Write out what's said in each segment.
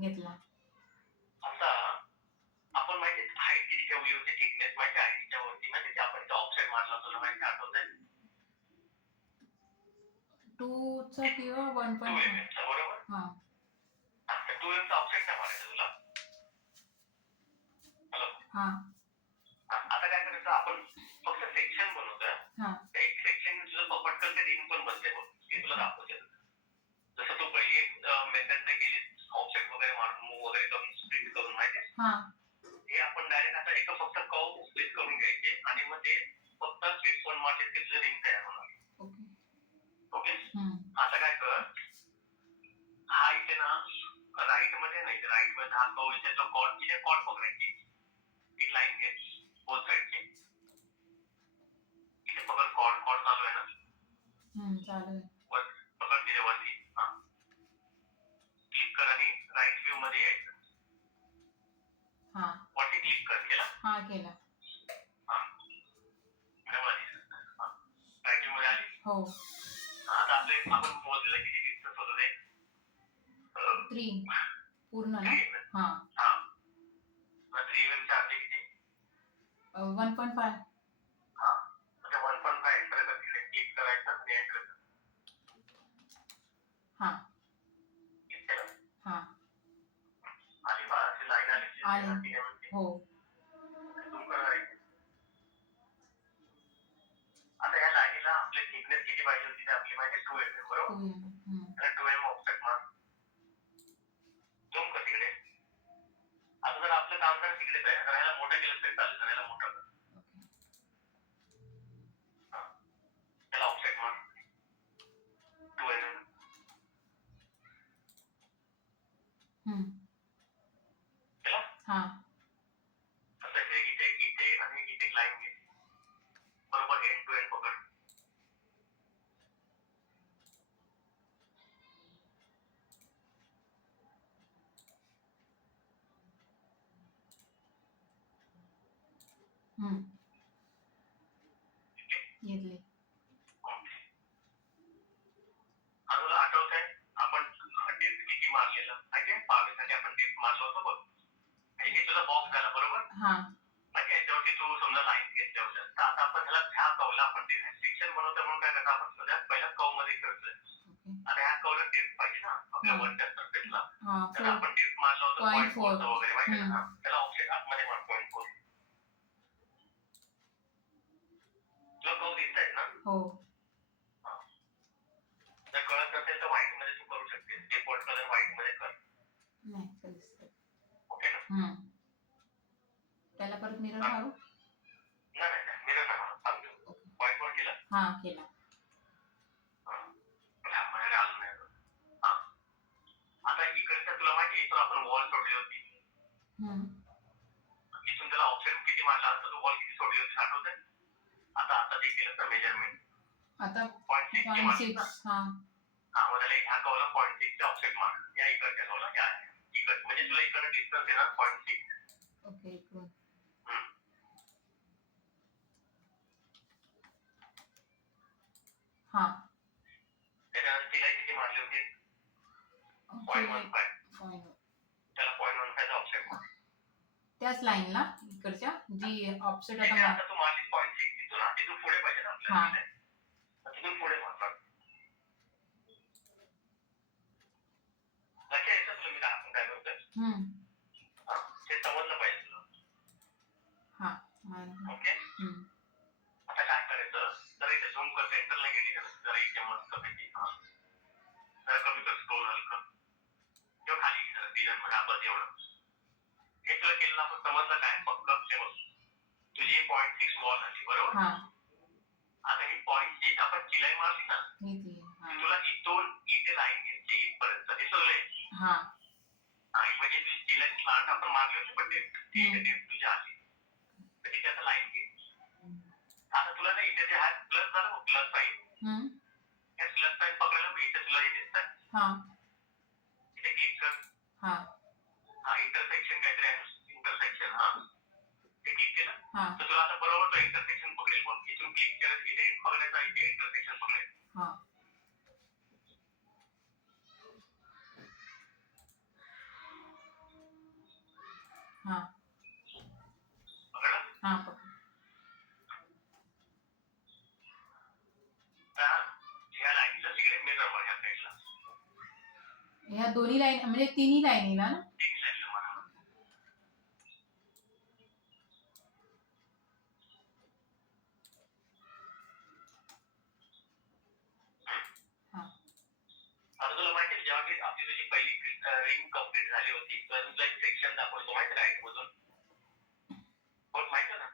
घेतला. आता आपण माहिती आहे हाईट किती ठेवली होती, थिकनेस माहिती आहे हाईटच्या वरती माहिती आहे आपण ऑफसेट मारला तुला माहिती आठवतंय? 2 चा किंवा 2 1.5 एमएमचा बरोबर? हां. आता 2 एमचा ऑफसेट नाही मारायचा तुला. हॅलो. हां. आता काय करायचं आपण फक्त सेक्शन बनवतोय. हां. एक सेक्शन तुझं पटकन ते रिंग पण बनते बघ. हे तुला दाखवते. जसं तू पहिली एक मेथड ने केली ऑफसेट वगैरे मारून मूव्ह वगैरे करून स्प्लिट करून माहिती आहे? हां. हे आपण डायरेक्ट आता एक फक्त कर्व स्प्लिट करून घ्यायचे आणि मग ते फक्त स्प्लिट पण मारले की तुझं रिंग तयार होणार. ओके. ओके. हं. आता काय कर, हा इथे ना राईट मध्ये नाही, राईट मध्ये हा कर्व इथे जो कॉर्ड इथे कॉर्ड पकडायची. एक लाईन घे बोथ साईडची. इथे पकड कॉर्ड कॉर्ड चालू आहे ना. चालू आहे. वर पकड तिथे वरती. हा. क्लिक कर आणि राईट व्ह्यू मध्ये यायचं. हां. वरती क्लिक कर. केला? हां, केला. हा. राईट व्ह्यू मध्ये आली? हो. आता आपले आपण मोजलेलं किती डिस्टन्स होतं ते? 3 पूर्ण ना? 3 mm. हां. हा. मग 3 mm च्या आतले किती? 1.5. हा. म्हणजे 1.5 एंटर कर तिकडे. क्लिक करायचं आणि एंटर कर. हां. क्लिक केलं? हां. आली पहा अशी लाईन आली. आली. 3 mm ची. हो. झूम कर राईट. आता या लाईनीला आपली थिकनेस किती पाहिजे होती ते आपली माहिती 2 mm बरोबर? 2 2 mm ऑफसेट मार. झूम कर तिकडे. आता जर आपलं काम जर तिकडेच आहे तर ह्याला मोठं केलं तरी चालेल. तर ह्याला मोठं कर. त्याला ऑफसेट मार 2 mm. केला? हां. आता इथे आणि इथे लाईन घे. बरोबर एंड टू एंड पकड. घेतली. तुला आठवतंय आपण डेप्थ किती मारलेलं माहिती आहे? 22 साठी आपण डेप्थ मारलं होतं बघ. हे तुझा बॉक्स झाला बरोबर? हां. माहिती आहे याच्यावरती तू समजा लाईन घेतल्या होत्या. तर आता आपण ह्या कर्वला आपण सेक्शन बनवतोय म्हणून काय करतो आपण सगळ्यात पहिल्या कर्व मध्ये करतोय. आता ह्या कर्वला डेप्थ पाहिजे ना आपल्या वरच्या सरफेसला. तर आपण डेप्थ मारलं होतं 0.4 वगैरे माहिती आहे ना? त्याला ऑफसेट आतमध्ये मार 0.4. तुला कर्व दिसतायत ना? हो. जर कळत नसेल तर व्हाईट मध्ये तू करू शकते. डिफॉल्ट कलर व्हाईट मध्ये कर. नाही तर दिसतंय. ओके ना? त्याला परत मिरर मारू? नाही मिरर नाही मारू. चालतं. व्हाईट वर केलं? हां, केला. आता इकडच्या तुला माहिती इथून आपण वॉल सोडली होती. इथून त्याला ऑप्शन किती मारला असता तो वॉल किती सोडली होती आठवतंय? आता ते केलं तर मेजरमेंट. आता 0.6 हां. मग त्याला ह्या कवला 0.6 चे ऑफसेट मार. या इकडच्या कवला या इकडे म्हणजे तुला इकडे डिस्टन्स येणार 0.6. ओके. इकडून. हां. त्याच्यानंतर तिला किती मारली होती? 0.15. त्याला 0.15 ऑफसेट मार. त्याच लाईनला इकडच्या जी ऑफसेट आता तू मारली 0.6 तिथून पुढे पाहिजे ना आपल्याला. तिथून पुढे मारणार. लक्षात येतं तुला मी आपण काय करतोय? ते समजलं पाहिजे तुला. ओके. आता काय करायचं जर इथे झूम कर सेंटरला गेली जरा इथे मस्त पैकी जरा कमी कर स्क्रोल हलकं किंवा खाली जरा डिझाईन मध्ये आपण एवढं हे तुला केलं आपण समजलं काय फक्त हे बघ तुझी 0.6 वॉल आली बरोबर. आता ही 0.6 आपण चिलाई मारली ना तुला इथून इथे लाईन घ्यायची इथपर्यंत हे सगळे म्हणजे तुझी चिलाई स्लांट आपण मारली होती पण डेप्थ तुझी आली तर तिथे आता लाईन घे. आता तुला ना इथे जे आहे प्लस झालं प्लस साईन या प्लस साईन पकडायला इथे तुला हे दिसतात. इथे क्लिक कर. इंटरसेक्शन काहीतरी आहे इंटरसेक्शन ते क्लिक केलं तर तुला आता बरोबर तो इंटरसेक्शन पकडेल मग इथून क्लिक केलं इथे पकडायचा इथे इंटरसेक्शन पकडेल. एंटर वर ह्या साईडला ह्या दोन्ही लाईन म्हणजे तिन्ही लाईनीला ना? तिन्ही साईडला म्हणा. हा. आता तुला माहिती आहे जेव्हा की आपली तुझी पहिली रिंग कंप्लीट झाली होती तुला तुला एक सेक्शन दाखवतो माहिती राईट मधून बोल माहिती आहे ना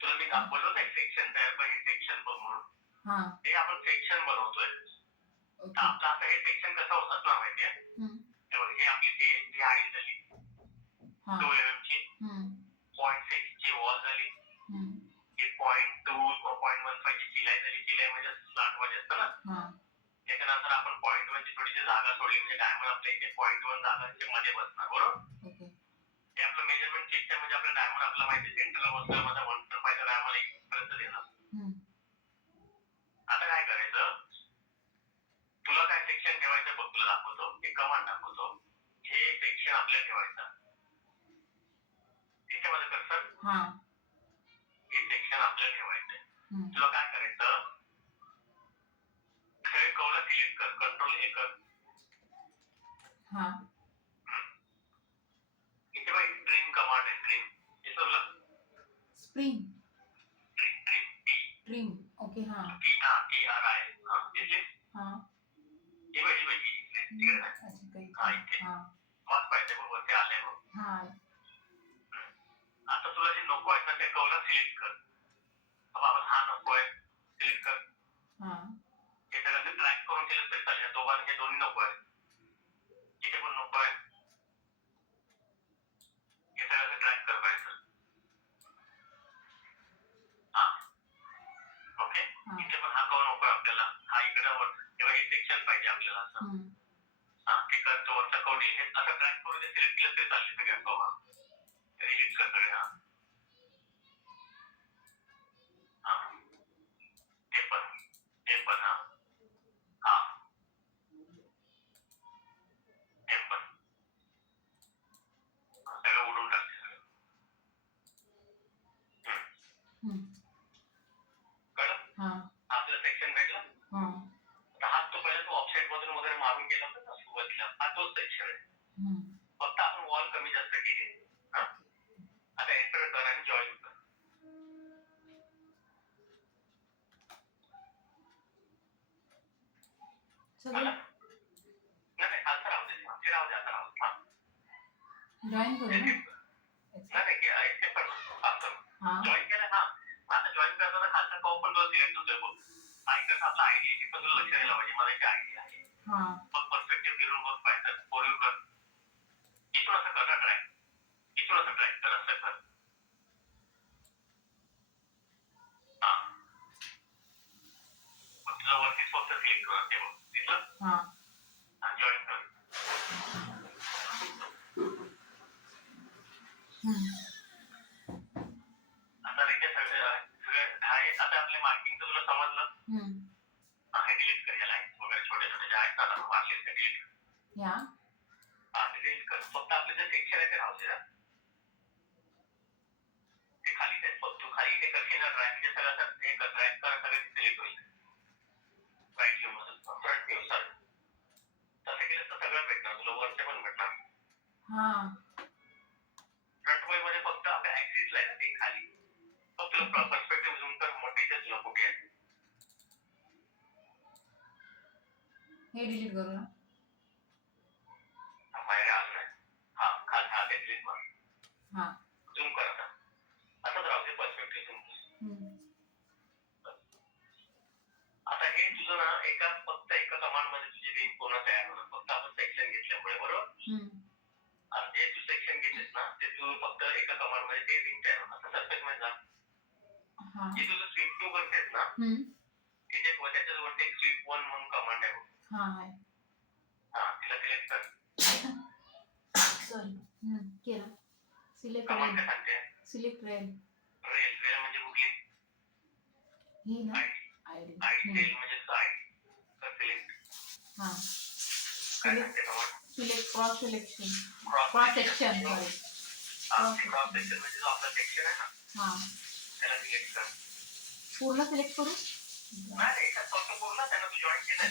तुला मी दाखवलं ना एक सेक्शन तयार पण हे सेक्शन बघ म्हणून हा. हे आपण सेक्शन बनवतोय. तर ओके. आपलं आता हे सेक्शन कसं होतं ना माहितीये हे आपली ती हाईट झाली हा. 2 mm ची 0.6 ची वॉल झाली ही 0.2 ची शिलाई झाली. शिलाई म्हणजे स्लांट मध्ये असतं ना. त्याच्यानंतर आपण 0.1 ची थोडीशी जागा सोडली म्हणजे डायमंड आपल्या इथे 0.1 जागांच्या मध्ये बसणार बरोबर. ओके. हे आपलं मेजरमेंट सिस्टम म्हणजे आपलं डायमंड आपल्याला माहिती सेंटरला बसलं माझा 1.5 चा डायमंड 1 पर्यंत देणार. आता काय करायचं तुला काय सेक्शन ठेवायचं बघ तुला दाखवतो एक कमांड दाखवतो. हे सेक्शन आपल्याला ठेवायचं इथे माझं कर्सर हे सेक्शन आपल्याला ठेवायचंय. तुला काय करायचं खेळ कवला सिलेक्ट कर कंट्रोल ए कर. इथे बघ ट्रिम कमांड आहे ट्रिम येतो तुला स्प्रिंग ट्रिम ट्रिम ओके. हा. TRI इथे हा. हे बघ तिकडे ना अच्छा काही. हा इथे मग पाहिजे बघ वरती आले बघ. हा. आता तुला जे नको आहे ना ते कवला सिलेक्ट कर. बाबा हा नको आहे सिलेक्ट कर. हे सगळं ट्रॅक करून केलं तरी चालेल. दोघांचे दोन्ही नको आहे इथे पण नको आहे हे सगळं ट्रॅक कर पाहिजे. हा ओके इथे पण हा कव नको आहे आपल्याला. हा इकडे वर तेव्हा हे सेक्शन पाहिजे आपल्याला असं. हा ते करतो वरचा कव डिलीट असं ट्रॅक करून ते सिलेक्ट केलं तरी चालेल सगळ्या कव हा डिलीट कर सगळे. हा ते पण हा हा ते पण सगळं उडून टाकते सगळं. कळलं आपलं सेक्शन भेटलं. आता हा तो पहिला तो ऑफसेट मधून वगैरे मारून गेला होता ना सुरुवातीला हा तोच सेक्शन आहे. फक्त आपण वॉल कमी जास्त केली. आता एंटर कर आणि जॉईन कर. नाही खालचं राहू दे ते राहू दे आता राहू दे. जॉईन करू ना. नाही ते पण जॉईन केलं ना. आता जॉईन करताना खालचा कव पण तो सिलेक्ट होतोय बघ. हा इकडचा आपला आयडी आहे पण तुला लक्ष द्यायला पाहिजे मला इथे आयडी आहे. बघ पर्स्पेक्टिव्ह फिरून बघ पाहिजे फोर यू कर. इथून असं कर ना ट्रॅक इथून असं ट्रॅक कर असं कर. हा मग तुला वरतीच फक्त सिलेक्ट कर ते बघ दिसलं. जॉईन कर. आता इथे सगळं आहे. आता आपले मार्किंग तुला समजलं. हे डिलीट कर या लाईन्स वगैरे छोटे छोटे जे आहेत ना मार्किंग ते डिलीट कर. डिलीट कर. फक्त आपले जे सेक्शन आहे ते राहू दे. ते खाली ते तू खाली ते करशील ना ड्रॅग ते सगळं हे कर ड्रॅग कर सगळं सिलेक्ट होईल. राईट व्ह्यू मधून फ्रंट व्ह्यू सर तसं केलं तर सगळं भेटणार तुला वरचे पण भेटणार. फ्रंट व्ह्यू मध्ये फक्त आपल्या ऍक्सिसला आहे ना ते खाली फक्त तुला पर्स्पेक्टिव्ह झूम कर मोठे तुला कुठे आहे हे डिलीट करू ना. बाहेर आलं नाही. हा खाली हा ते डिलीट कर. झूम कर आता असंच राहू दे पर्स्पेक्टिव्ह झूम. आता हे तुझं ना फक्त एका कमांड मध्ये तुझी रिंग पूर्ण तयार होणार फक्त आपण सेक्शन घेतल्यामुळे बरोबर. आणि जे तू सेक्शन घेतलेस ना ते तू फक्त एका कमांड मध्ये ते रिंग तयार होणार. आता सर्फेस मध्ये जा. जे तुझं स्वीप 2 करतेस ना तिथे त्याच्याच वरती एक स्वीप 1 म्हणून कमांड आहे. तिला सिलेक्ट कर. सॉरी केला सिलेक्ट कमांड काय सांगते सिलेक्ट रेल. रेल म्हणजे कुठली ही ना आयडी म्हणजे साइड तर select select cross selection cross section sorry cross section म्हणजे जो आपला सेक्शन आहे ना त्याला सिलेक्ट कर. पूर्ण सिलेक्ट करू नाही फक्त पूर्ण त्याला तू जॉईन केलंय.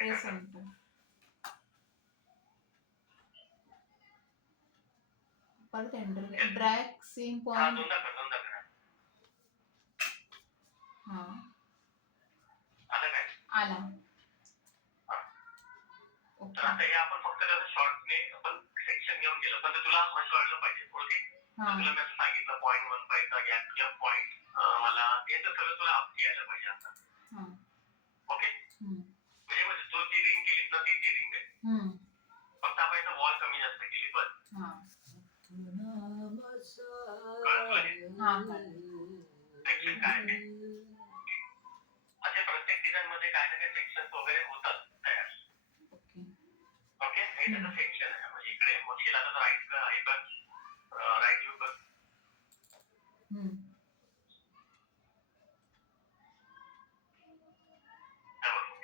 Press enter. परत एंटर. ड्रॅग सीन हा पॉइंट. दोनदा कर. हा आलं काय? आला. तर ओके. आता हे आपण फक्त शॉर्टने आपण सेक्शन घेऊन गेलो, पण ते तुला कळलं पाहिजे. ओके, हा तुला मी असं सांगितलं 0.15 चा गॅप किंवा पॉईंट मला हे तर सगळं तुला यायला पाहिजे आता. हा. ओके, हम्म. म्हणजे तू जी रिंग केलीस ना ती रिंग आहे. हम्म. फक्त आपण इथं वॉल कमी जास्त केली बस. हा कळलं? हा सेक्शन काय आहे? असे प्रत्येक डिझाईन मध्ये काय ना काय सेक्शन वगैरे होतात तयार. ओके. ओके, हे त्याचं सेक्शन आहे. म्हणजे इकडे मोठी आता राईट आहे बघ, राईट व्यू बघ.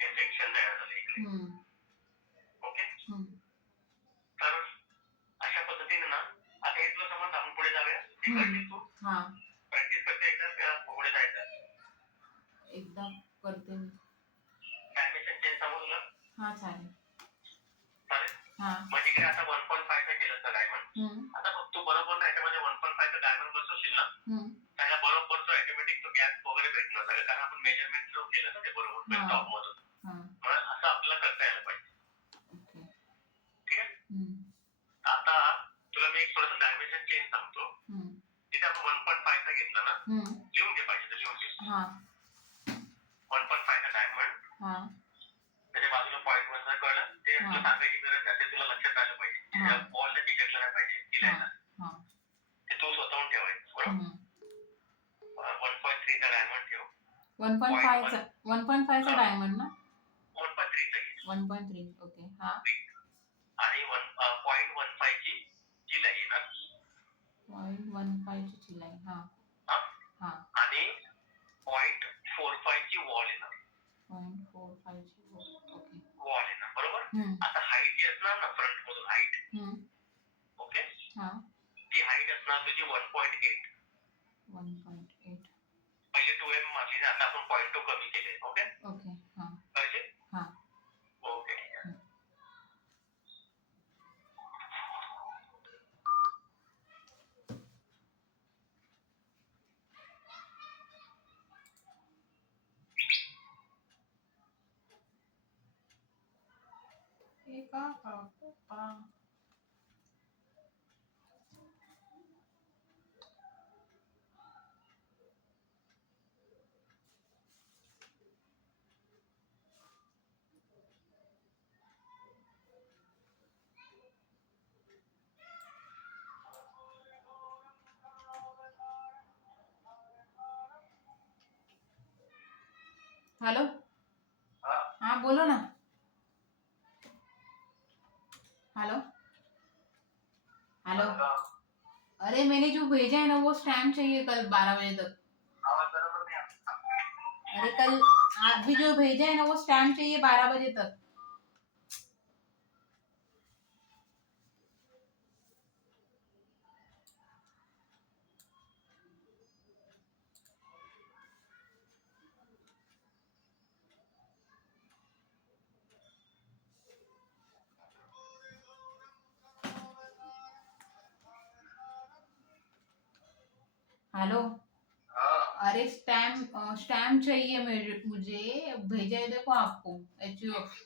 हे सेक्शन तयार झालं इकडे. ओके, तर अशा पद्धतीने ना आता हे तुला समज आपण पुढे जाऊया. हे करशील तू? हा प्रॅक्टिस करते एकदा पुढे जायचं. एकदा करते मी. डायमेन्शन चेंज सांगू तुला? हा चालेल. चालेल. हा मग इकडे आता 1.5 चा केलं तर डायमंड. आता बघ तू बरोबर ना याच्यामध्ये 1.5 चा डायमंड बसवशील ना, त्याला बरोबर तो ऑटोमॅटिक तो गॅप वगैरे भेटणार सगळं, कारण आपण मेजरमेंट थ्रू केलं ना ते बरोबर टॉप मधून. मग असं आपल्याला करता यायला पाहिजे. ठीक आहे. आता तुला मी एक थोडंसं डायमेन्शन चेंज सांगतो. तिथे आपण 1.5 चा घेतला ना, लिहून घे पाहिजे तर लिहून घे. 1.5 चा डायमंड, त्याच्या बाजूला पॉईंट वर कळलं ते तुला सांगायची गरज नाही, ते तुला लक्षात आलं पाहिजे. बॉलला चिकटलं नाही पाहिजे दिलायला, ते तू स्वतःहून ठेवायचं. बरोबर. 1.3 चा डायमंड ठेव. 1.5 चा डायमंड ना. 1.3 चा घे. 1.3. ओके. हा आणि 0.15 ची चिलाई येणार. 0.15 ची चिलाई. हा हा. आणि 0.45 ची वॉल येणार. 0.45 ची ओके वॉल येणार. बरोबर. आता हाईट जी असणार ना फ्रंट मधून हाईट, ओके, ती हाईट असणार तुझी 1.8. 1.8. पहिले 2M मारली ना, आता आपण 0.2 कमी केले. Okay okay. हा पाहिजे. हा ओके ठीक आहे. हेलो. हाँ बोलो ना. Hello hello. अरे मैंने जो भेजा है ना वो स्टैम्प चाहिए कल 12 बजे तक. अरे कल अभी जो भेजा है ना वो स्टैम्प चाहिए 12 बजे तक. हेलो. अरे स्टैम्प चाहिए मुझे भेजा है देखो आपको HUF.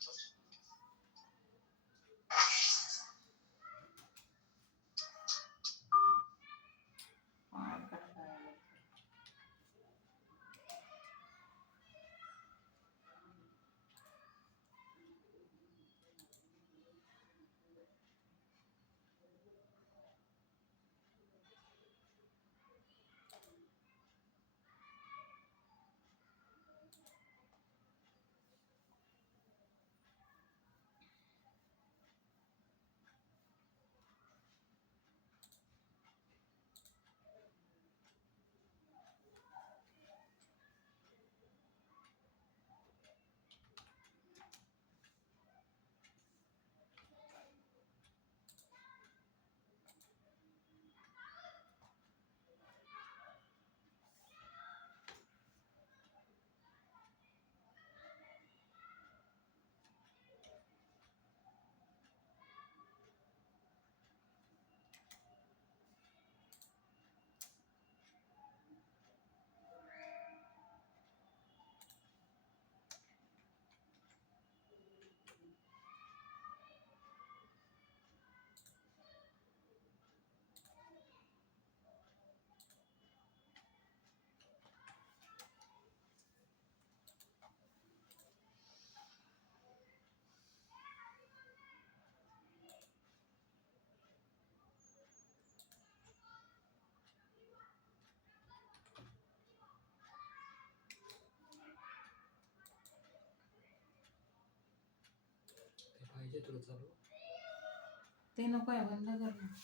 पाहिजे तुला चालू. ते नको आहे, बंद कर ना.